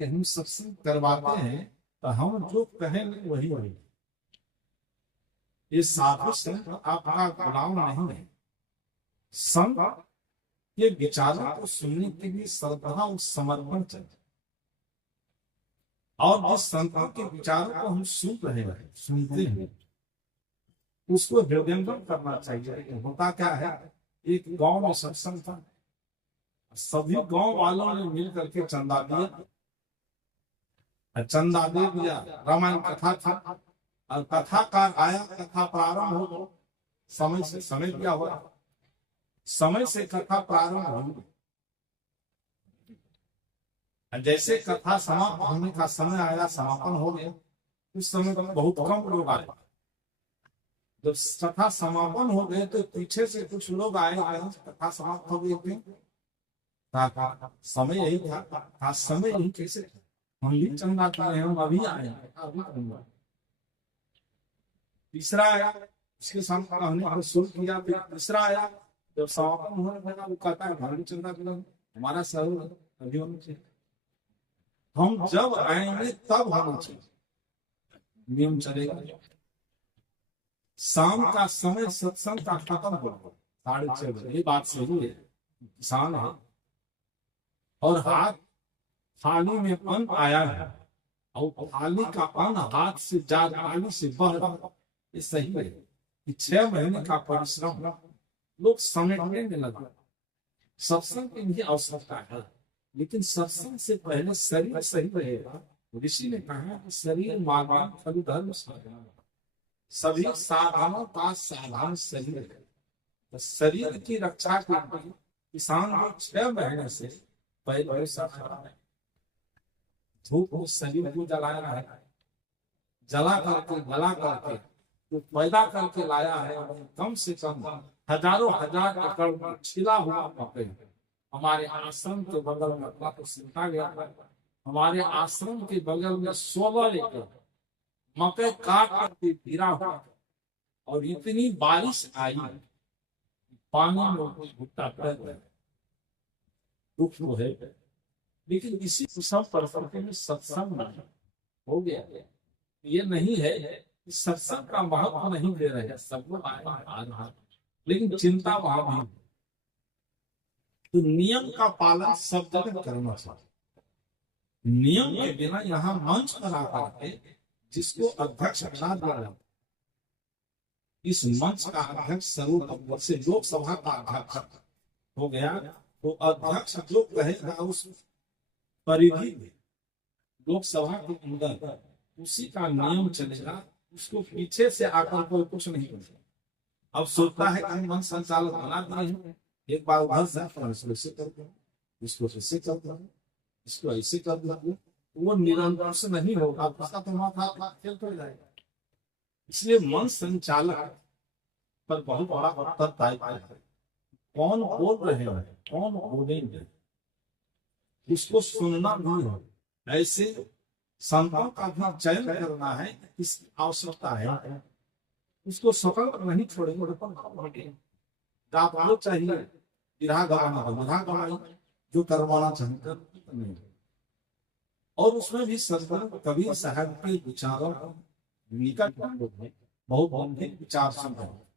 कि हम सत्संग करवाते हैं तो हम जो कहेंगे वही वही। ये साधु संत आपका गुलाम नहीं है। संत ये विचारों को सुनने के लिए श्रद्धा और समर्पण चाहिए। और जिस संतों के विचारों को हम सुन रहे हैं, सुनते हैं, उसको हृदयंगम करना चाहिए। होता क्या है, एक गांव में सत्संग था, सभी गांव वालों ने मिल करके चंदा दिया, चंदा दे दिया। रामायण कथा था और कथाकार आया, कथा प्रारंभ हो, समय से समय दिया हुआ, समय से कथा प्रारंभ हो। जैसे कथा समाप्त होने का समय आया, समापन हो गया, उस समय बहुत कम लोग आए। जब कथा समापन हो गए तो पीछे से कुछ लोग आए, कथा समाप्त हो गई थी, समय यही था, समय यही कैसे हम भी चंदा कर रहे हैं, हम अभी आए, अभी करूंगा। तीसरा आया, उसके सामने हमने शुरू किया, फिर तीसरा आया, जब समापन होने लगा वो कहता है हम भी चंदा करेंगे, हमारा सहयोग अभी होना चाहिए। हम जब आएंगे तब होना चाहिए, नियम चलेगा। शाम का समय सत्संग का खत्म हो 6:30 बजे, ये बात सही है। किसान है और हाथ थाली में अन्न आया है और थाली का अन्न हाथ से जा थाली से बह रहा, ये सही है कि 6 महीने का परिश्रम लोग समेटने में लगा। सत्संग की भी आवश्यकता है, लेकिन सत्संग से पहले शरीर सही रहेगा। ऋषि ने कहा कि शरीर माध्यम फल धर्म साधन, सभी साधनों का साधन शरीर है। तो शरीर की रक्षा के लिए किसान लोग 6 महीने से पहले धूप में शरीर को जलाया है, जला करके गला करके जो पैदा करके लाया है, कम से कम हजारों हजार एकड़ छिला हुआ मकई हमारे आश्रम के बगल में तो सिमटा गया। हमारे आश्रम के बगल में 16 एकड़ मकई काट करके गिरा हुआ, और इतनी बारिश आई, पानी में घुटता दुख तो है। लेकिन इसी सब परिस्थिति में सत्संग हो गया। ये नहीं है कि सत्संग का महत्व नहीं दे रहे हैं, सब लोग आ रहा, लेकिन चिंता वहां भी। तो नियम का पालन सब जगह करना चाहिए। नियम के बिना यहाँ मंच बना करके जिसको अध्यक्ष बना दिया, इस मंच का अध्यक्ष सर्वोपरि से लोकसभा का अध्यक्ष हो गया, तो अध्यक्ष जो कहेगा उस परिधि में लोकसभा के अंदर उसी का नियम चलेगा, उसको पीछे से आकर कोई कुछ नहीं करेगा। अब सोचता है कि मन संचालक बना दिए हैं, एक बार उधर से ऐसे कर दो, इसको ऐसे कर दो, इसको ऐसे कर दो, वो निरंतर से नहीं होगा, उसका तो माथा खेल कर जाएगा। इसलिए मन संचालक पर बहुत बड़ा उत्तरदायित्व है। कौन बोल रहे हैं, कौन बोलेंगे, उसको सुनना भी है। ऐसे संतों का भी चयन करना है, इसकी आवश्यकता है। उसको स्वतंत्र नहीं छोड़ेंगे, दापलो चाहिए, विधा गवाना हो विधा गवाई, जो करवाना चाहिए नहीं। और उसमें भी सदगुरु कबीर साहब के विचारों निकट बहुत गंभीर विचार सुन रहे हैं।